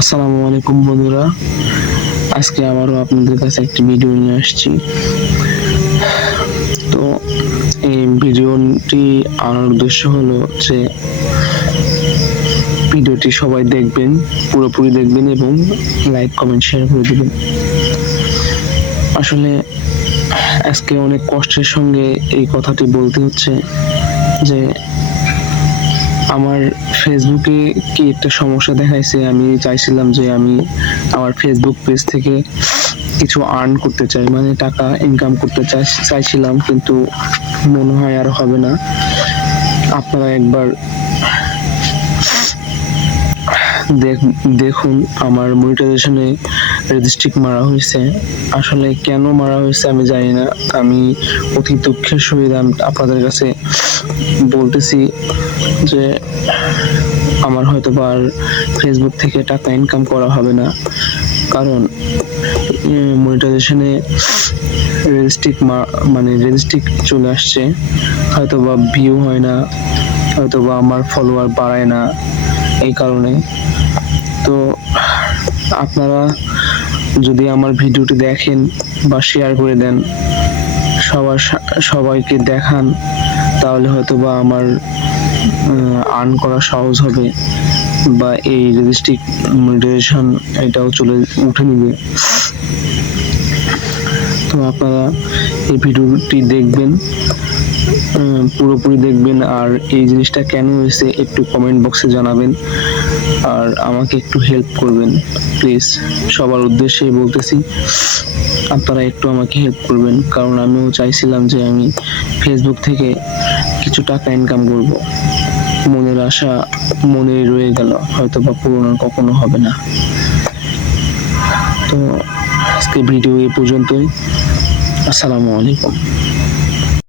আসসালামু আলাইকুম বন্ধুরা, আজকে আবারও আপনাদের কাছে একটি ভিডিও নিয়ে আসছি। তো এই ভিডিওটি আনার উদ্দেশ্য হলো যে ভিডিওটি সবাই দেখবেন, পুরোপুরি দেখবেন এবং লাইক কমেন্ট শেয়ার করে দিবেন। আসলে আজকে অনেক কষ্টের সঙ্গে এই কথাটি বলতে হচ্ছে যে আমার ফেসবুকে কি একটা সমস্যা দেখাইছে। আমি চাইছিলাম যে আমি আমার ফেসবুক পেজ থেকে কিছু আর্ন করতে চাই, মানে টাকা ইনকাম করতে চাইছিলাম, কিন্তু মনে হয় আর হবে না। আপনারা একবার দেখুন, আমার মনিটাইজেশনে রেজিস্ট্রিক্ট মারা হয়েছে। আসলে কেন মারা হয়েছে আমি জানি না। আমি অতি দুঃখের সহিত আপনাদের কাছে বলতেছি যে আমার হয়তো আর ফেসবুক থেকে টাকা ইনকাম করা হবে না, কারণ মনিটাইজেশনে রেজিস্ট্রিক্ট চলে আসছে। হয়তো বা ভিউ হয় না, হয়তো বা আমার ফলোয়ার বাড়ায় না, এই কারণে। তো আপনারা যদি আমার ভিডিওটি দেখেন বা শেয়ার করে দেন, সবাইকে দেখান, তাহলে হয়তো বা আমার আর্ন করা সহজ হবে, বা এই রেজিস্ট্রিক্ট মনিটাইজেশন এটাও উঠে নিবে। তো আপনারা এই ভিডিওটি দেখবেন, পুরোপুরি দেখবেন, আর এই জিনিসটা কেন হয়েছে একটু কমেন্ট বক্সে জানাবেন, আর আমাকে একটু হেল্প করবেন প্লিজ। সবার উদ্দেশ্যেই বলতেছি, আপনারা একটু আমাকে হেল্প করবেন, কারণ আমিও চাইছিলাম যে আমি ফেসবুক থেকে কিছু টাকা ইনকাম করব। মনের আশা মনে রয়ে গেল, হয়তো বা পূরণ কখনো হবে না। তো আজকে ভিডিও এই পর্যন্তই। আসসালামু আলাইকুম।